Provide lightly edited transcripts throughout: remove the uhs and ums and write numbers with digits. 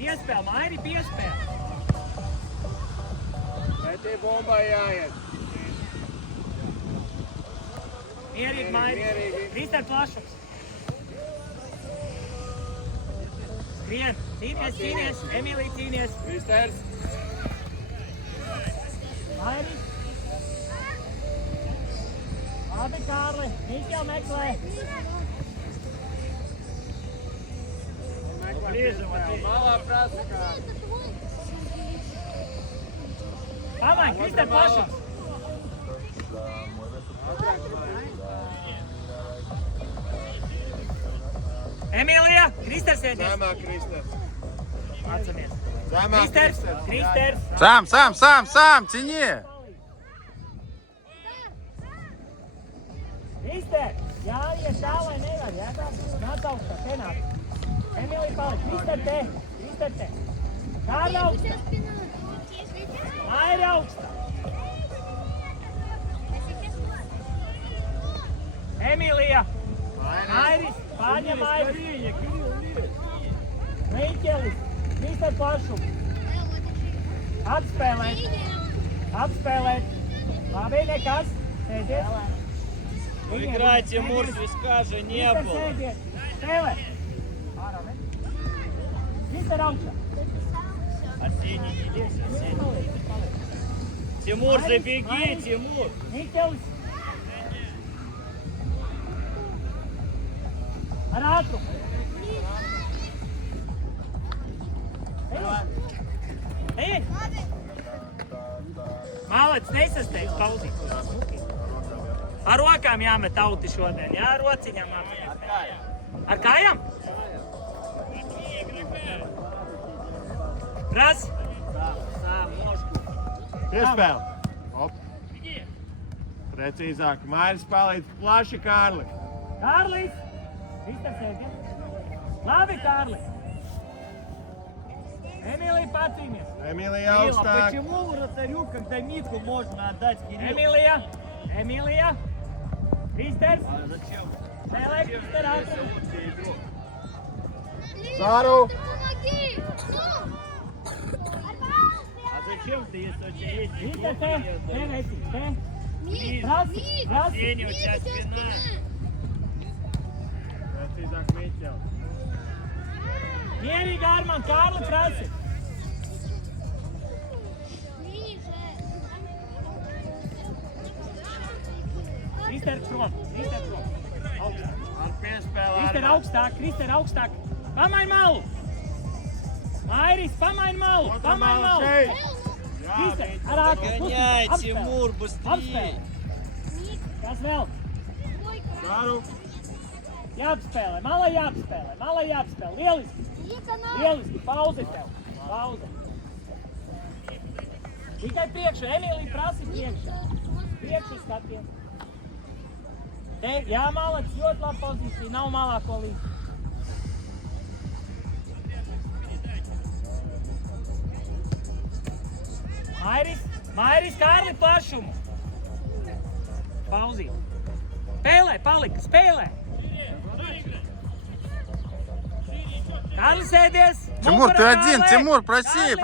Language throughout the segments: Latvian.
Piespēl, Mairi, piespēl. Pretī bumbai jāiet. Mierīgi, Mairi. Kristēr plašums. Skrien, cīnies. Emīlija, cīnies. Kristērs. Mairi. Labi, Kārli. Mīķel meklē. Malā prasa Kārli. Pamaņ, Kristēr plašums. Emīlija, Kristērs iedies. Zemāk, Kristērs. Atcemies. Zemāk, Kristērs. Сам, тяни! Kristēr, jāiet tā, lai nevar, jākāp. Nāc augstā, te nāc. Emīlija palik, Kristēr te. Kārli augstā. Mairi augstā. Emīlija. Mairis, paņem Mairi. Mīķelis, Kristēr plašumu. Atspēlēt. Labi, nekas. Sēdiet. Играть Тимур свистка же не было. Spēlē. Kristēr augstā. Арсений, не лезь, Арсений. Тимур, забеги, Тимур. Mīķelis. Ar ātrumu. Ej! Malets, nesasteidz, paudīt. Ar rokām jāmet auti šodien, jā? Ar rociņām jāmet. Ar kājām? Prasi? Piespēl. Hop. Precīzāk. Mairis palīdz plaši Kārli. Kārlis! Kristērs iedies. Labi, Kārli! Эмилия, поднимись. Эмилия, аустак. Почему вратарю, когда Мику можно отдать Кириллу? Эмилия. Кристер. Зачем? Спēlē, Кристер, ātrumu. Sāru. А зачем ты, если у тебя есть Кристер, диплом, te. Prasi. Арсений, у тебя спина. Precīzāk Mīķel. Mierīgi, Arman, Kārli, prasi. Krister prom. Augstāk. Ar piespēlē. Krister augstāk. Pamaini malu. Mairis, pamaini malu. Šeit. Krister, ar ātrumu. Гоняй, Тимур, быстрее. Kas vēl? Sāru. Jāapspēlē, malā jāapspēlē. Lieliski, pauze tev. Tikai priekšu, Emīlija prasi priekšu. Priekšu skaties. Te, jā, malāts, ļoti laba pozīcija, nav malā ko līdz. Mairis, Kārli plašumu. Pauzīt. Spēlē. Kārli sēdies. Тимур, ты один, Тимур, проси.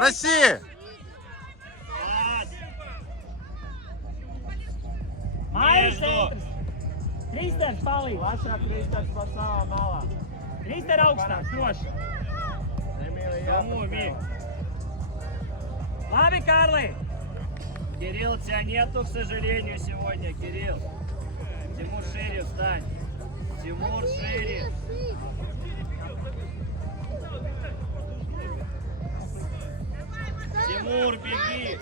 Mairis centrs. Kristers palīdz. Vašā Kristers pa savā malā. Krister augstāk, droši. Кому, Мик? Labi, Kārli. Кирилл, тебя нету, к сожалению, сегодня, Кирилл. Тимур, шире встань. Тимур, шире. Тимур, беги.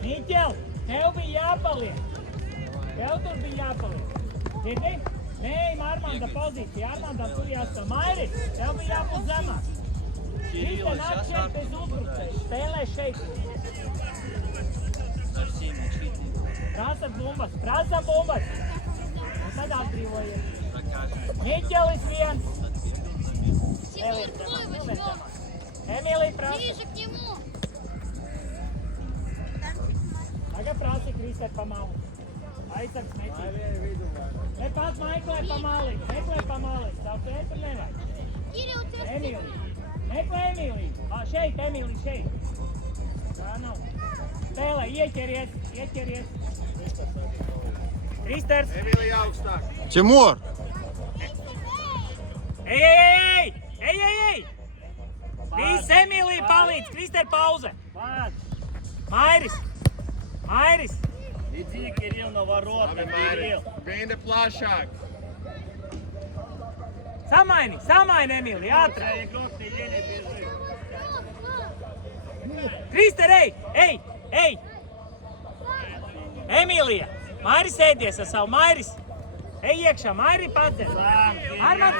Mīķel, tev bija jāpaliek. Tev tur bija jāpaliek. Dzirdi? Nē, Armanda pozīcija. Armandam tur jāstāv. Mairis, tev bija jābūt zemāk. Kristē, nāk šeit bez uzbrucēju. Spēlē šeit. Prasa bumbas. Un tad atbrīvojies. Mīķelis viens. Emīlija prasa. Tagad prasi Kristē pa malu. Aizsargs mečīt. Ne pats meklē pa malīt. Meklē pa malīt. Savu tētu nevajag. Emīlija. Meklē Emīliju. Šeit, Emīlija, šeit. Tā nav. Spēlē, ieķeries. Kristers. Emīlija augstāk. Тимур! Ej! Viss Emīlija palīdz. Krister, pauze. Пас. Mairis. Иди, Кирилл, на ворота, Кирилл. Vinda plašāk. Samaini, Emīlija, ātri. Тебя игрок, ты еле бежишь. Krister, ej! Emīlija, Mairis sēdies ar savu Mairis. Ej iekšā, Mairi padzer. Сам, Кирилл. Armand,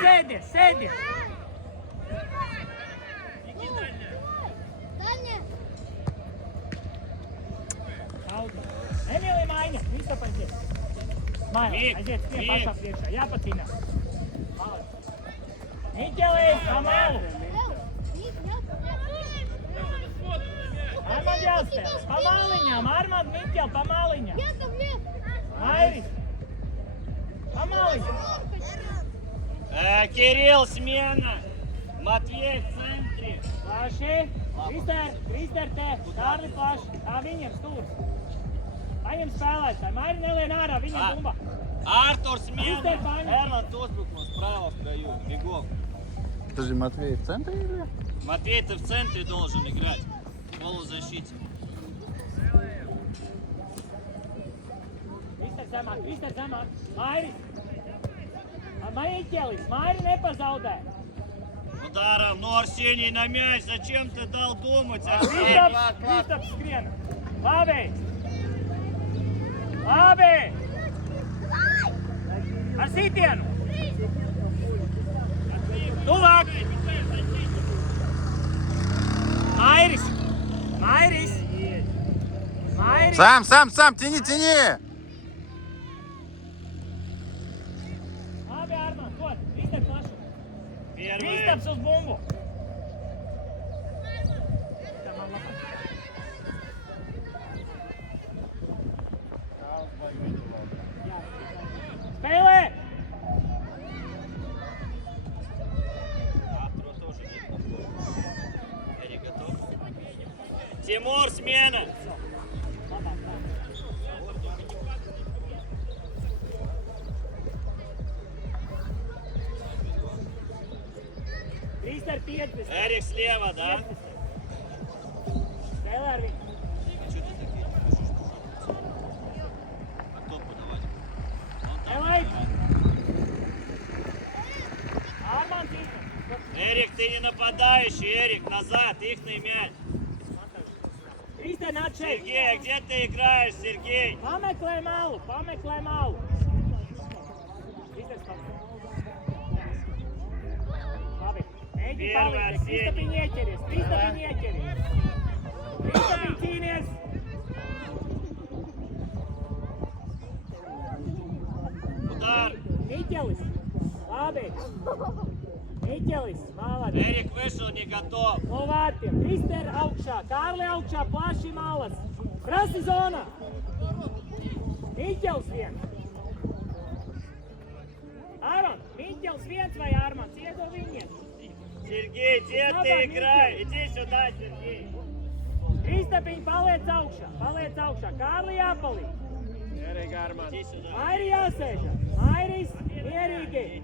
sēdies. Emīlija maiņa, visu paņiet. Maila, aiziet, skrien pašā priekšā, jāpatīnā. Miķelīs, pa malu. Armand jāspēlē, pa maliņām, Armand, Miķel, pa maliņām. Mairis, pa maliņām. Кирилл, смена. Матвей в центре. Plaši, Krister te, Kārli plaši, tā viņiem stūrs. Paņem spēlētāji, Mairi nelien ārā, viņam bumba. Артур, смена. Кристер, Ваня. Эрланд Осбрукман справа в краю. Бегом. Подожди, Матвей в центре играет? Матвей, ты в центре должен играть. В полузащите. Krister zemāk, Mairi. Miķelis, Mairi nepazaudē. Ударом. Ну, Арсений, на мяч. Зачем ты дал думать, Арсений? Kristaps skrien. Labi. Ar sitienu. Tuvāk. Mairis. Сам, тяни! Labi, Armand, dod. Kristaps plašu. Первый. Kristaps uz bumbu. Spēlē! Артура тоже нет. Эрик готов? Тимур, смена. Krister 15. Эрик слева, да? Spēlē ar viņu. А что ты такие? А кто подавать? Spēlē! Armand īstenībā. Эрик, ты не нападающий, Эрик, назад, ихний мяч. Krister, nāc šeit. Сергей, а где ты играешь, Сергей? Pameklē malu. Kristers pameklē. Labi. Mēģi palīdzi. Kristapiņ ieķeries. Kristapiņ cīnies. Удар. Miķelis. Labi. Miķelis. Maladi. Эрик вышел, не готов. No vārtiem. Krister augšā. Kārli augšā. Plaši malas. Prasi zonā. Miķelis viens. Aaron, Miķelis viens vai Armands? Iedo viņiem. Сергей, где ты играешь? Иди сюда, Сергей. Kristapiņ paliec augšā. Kārli jāpalīdz. Erika Armand. Иди сюда. Mairi jāsēžas. Mairis, mierīgi.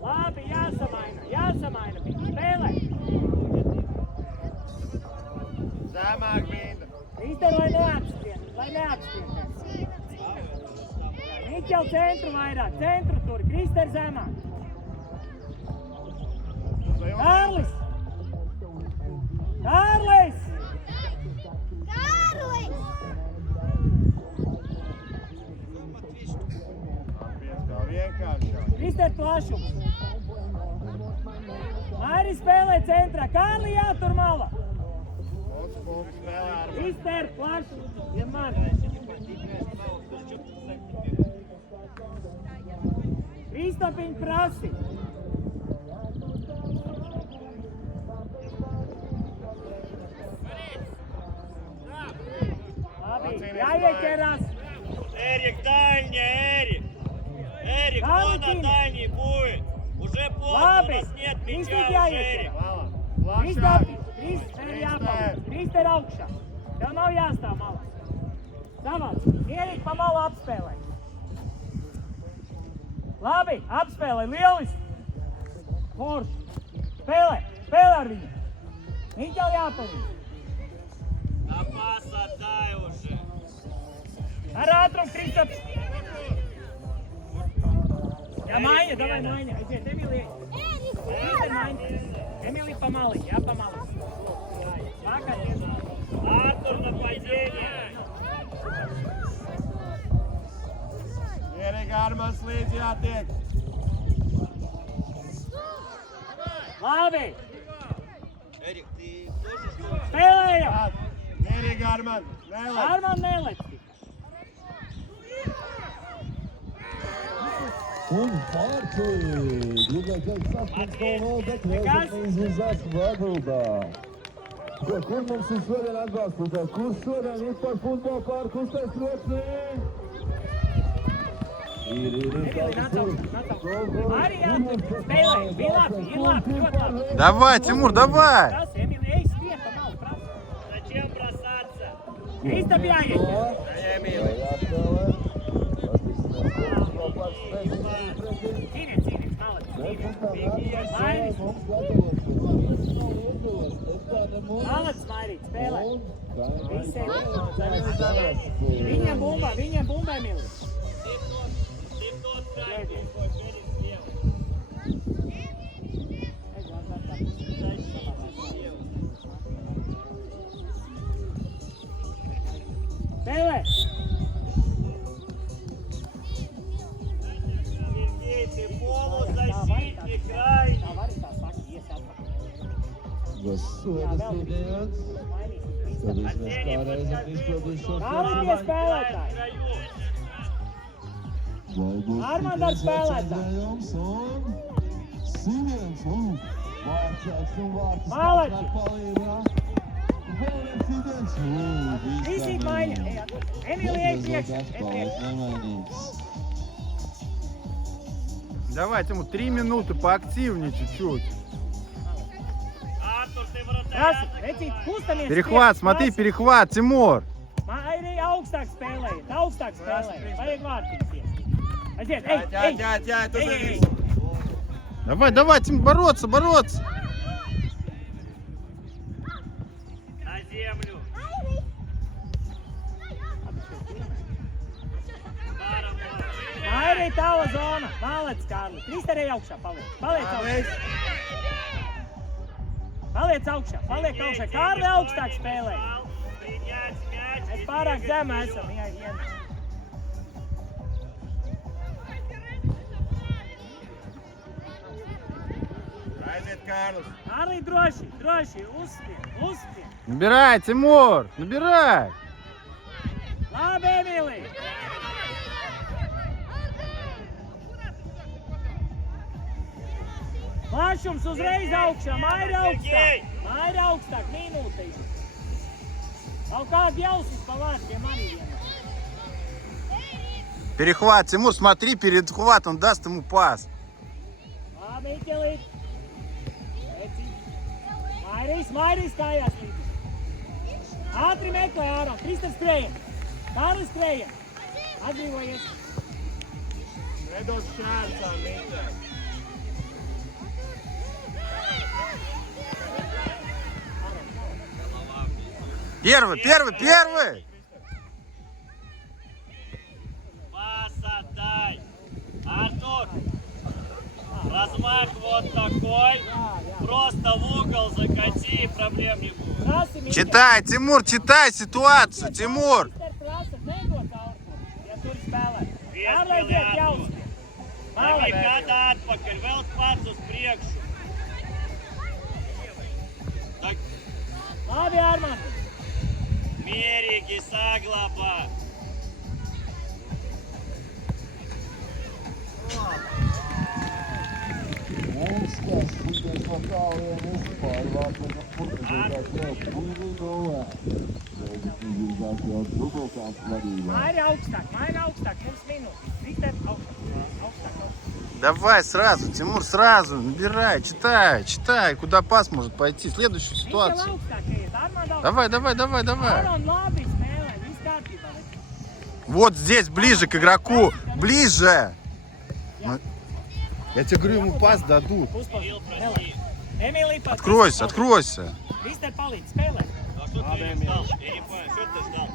Labi, jāsamaina. Spēlē. Zemāk Vinda. Krister, lai neapskrien. Miķel centru vairāk. Centru tur. Krister zemāk. Kārlis! Krister plašums. Mairi spēlē centrā. Kārli jātur mala. Krister plašums. Vienmēr. Kristapiņ prasi. Labi, jāieķerās. Эрик, дальний, Эрик. Эрик, Да, кто на Тиня. дальний будет? Уже поздно, у Labi, нас нет Kristi мяча уже, jāiet. Эрик. Mala. Krist Plašāk. apli, Krist ir jāpaliek, Krist ir augšā. Tev nav jāstāv malā. Savāc, ierīt pa malu apspēlē. Labi, apspēlē, lieliski. Forši. Spēlē, spēlē ar viņu. Viņš jau jāpaliek. На пас отдай уже. Ar ātrumu, Kristaps. Jā, maiņa, davai maiņa. Aiziet, Emīlija. Krist ir maiņa. Emīlija pa maliņu, jā, pa maliņu. Vakar iezā. Артур, нападение. Mierīgi Armāns līdzi jātiek. Labi, Эрик, ты тоже что? spēlējam. Mierīgi Armāns. Nelec. Arman nelec. Un pārti gribēju sasniegt bet reizes izvizās vadībā. Kur mums ir šodien atbalstītāji? Kur šodien ir par futbolu pārku uztais troksnī? Ir Emīlija, nāc augšā. Arī jātur. Spēlējam, bija labi, ir labi, ļoti labi. Давай, Тимур, давай! Tas, Emīlija, ej skrien pa malu, prasa. Зачем бросаться? Kristam jāiet. Jāspēlē. Cīniet, cīniet, malec, cīniet. Mairis, malec, Mairīt, spēlē. Visi ej. Viņam bumba, Emīlija. Ты тот крайний, твой Эрик слева. Spēlē. Сергей, ты полузащитник крайний. Tā var tā saka, ies atpakaļ. Sodas idejās. Skatīsimies, kā reizēm izpildīs šo Galvenie spēlētāji. Armand ar spēlētāju. Un Simiens, vārdsēks un vārds Maleci. stāstāk palīgā. Vēl viens Simiens. Visi maiņa. Ej, atpakaļ. Emīlija, ej priekšā. Ej priekšā. Nemainīgs. Давай, Тимур, 3 минуты, поактивнее чуть-чуть. Артур, ты вратарь. Prasa, redzīt, kustamies. Перехват, смотри, перехват, Тимур! Arī augstāk spēlējiet, augstāk spēlējiet. Vajag vārtiņas iet. Aiziet, ej, Jā, tu ej, zini. Давай, давай, Тимур, бороться, бороться! На землю. Mairī, tava zona. Malec, Kārli. Krist arī augšā, paliec. Paliec augšā. Paliec augšā, paliek augšā. Kārli augstāk spēlē. Принять мяч. Mēs pārāk zemē esam, jāiet. Aiziet, Kārlis. Kārli, droši, uzspien. Набирай, Тимур, набирай! Labi, Emīlija. Plašums uzreiz augšā, Mairi augstāk. Mairi augstāk, minūte. Kaut kādi jausmas pa vārtiem arī vienā. Перехват, Тимур, смотри, перед хватом даст ему пас. Labi, Iķelīt. Mairis kājās līdzi. Ātri meklē ārā, Kristas skrējien. Kārlis skrējien. Atbrīvojies. Nedod šķērsām, Mītē. Первый! Пас отдай. Артур, размах вот такой. Просто в угол закати, и проблем не будет. Prasi, Mīķel. Читай, Тимур, читай ситуацию, Тимур! Kristas prasa, nedod caur. Ja tur spēlē. Viens Kārli aiziet spēlē jausmi. Nekad atpakaļ, vēl pats uz priekšu. Так, Labi, Armand. mierīgi saglabā. Mums, kas Simiens no Stāvienes pārvākuma pulkvedētājs Buļvīnova. Vēdekņu virzācijās dubultās vadībā. Mairi augstāk, mums minūtes. Vister augstāk. Давай сразу, Тимур, сразу. Набирай, читай. Куда пас может пойти. Следующую Viņš jau ситуацию. augstāk iet, Armand augstāk. Давай. Aron labi spēlē, viss kārtībā. Вот здесь, ближе к игроку. Ближе. Ну, я тебе говорю, ему пас дадут. Uzpaldies, nelaiž. Emīlija pats. Откройся. Vister palīdz spēlē. Labi, Emīl. Я не понял, что ты ждал?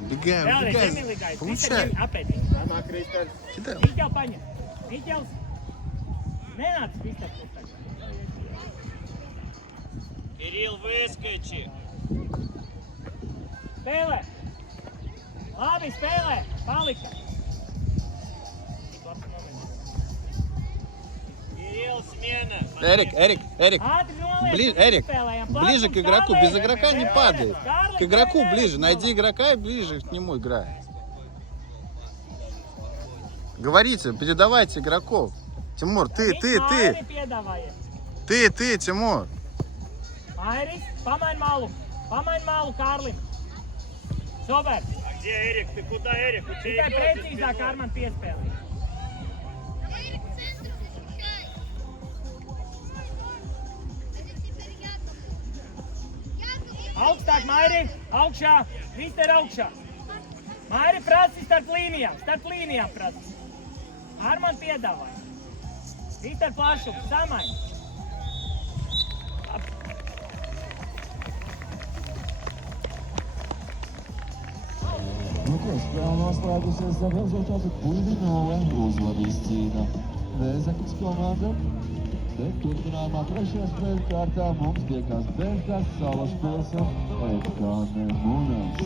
Убегай. Vēlreiz Emīlija gaida. Получай. Apēdī. Anā, Kristēns. Кидай. Viņš jau paņem. Nenāc Vister pēc tagad. Кирилл, выскочи. Spēlē. Labi spēlē. Palika. Кирилл, смена. Эрик. Ātri noliec. Ближе, Эрик, Spēlējam. ближе к игроку. Без игрока не падай. Kārli, К игроку spēlē. ближе. Найди игрока и ближе к нему играй. Говорите, передавайте игроков. Тимур, ты. Mairi piedāvājies. Ты, Тимур. Mairis, pamaini malu Kārlim. Super. А где Эрик? Ты куда, Эрик? У тебя Tikai идет precīzāk ar man piespēlē. Augstāk, Mairi, augšā, Vister augšā. Mairi prasi starp līnijām prasi. Arman piedāvāja. Vister plašu, samaini. Nu ko, spēle noslēgusies sabraužot Buļvīnova uzvarīs cīņa. Vēzekļas komanda. Bet turpinājumā trešajā spēļu kārtā mums tiekās Bēzdas, Salaspils un FK Nemunas.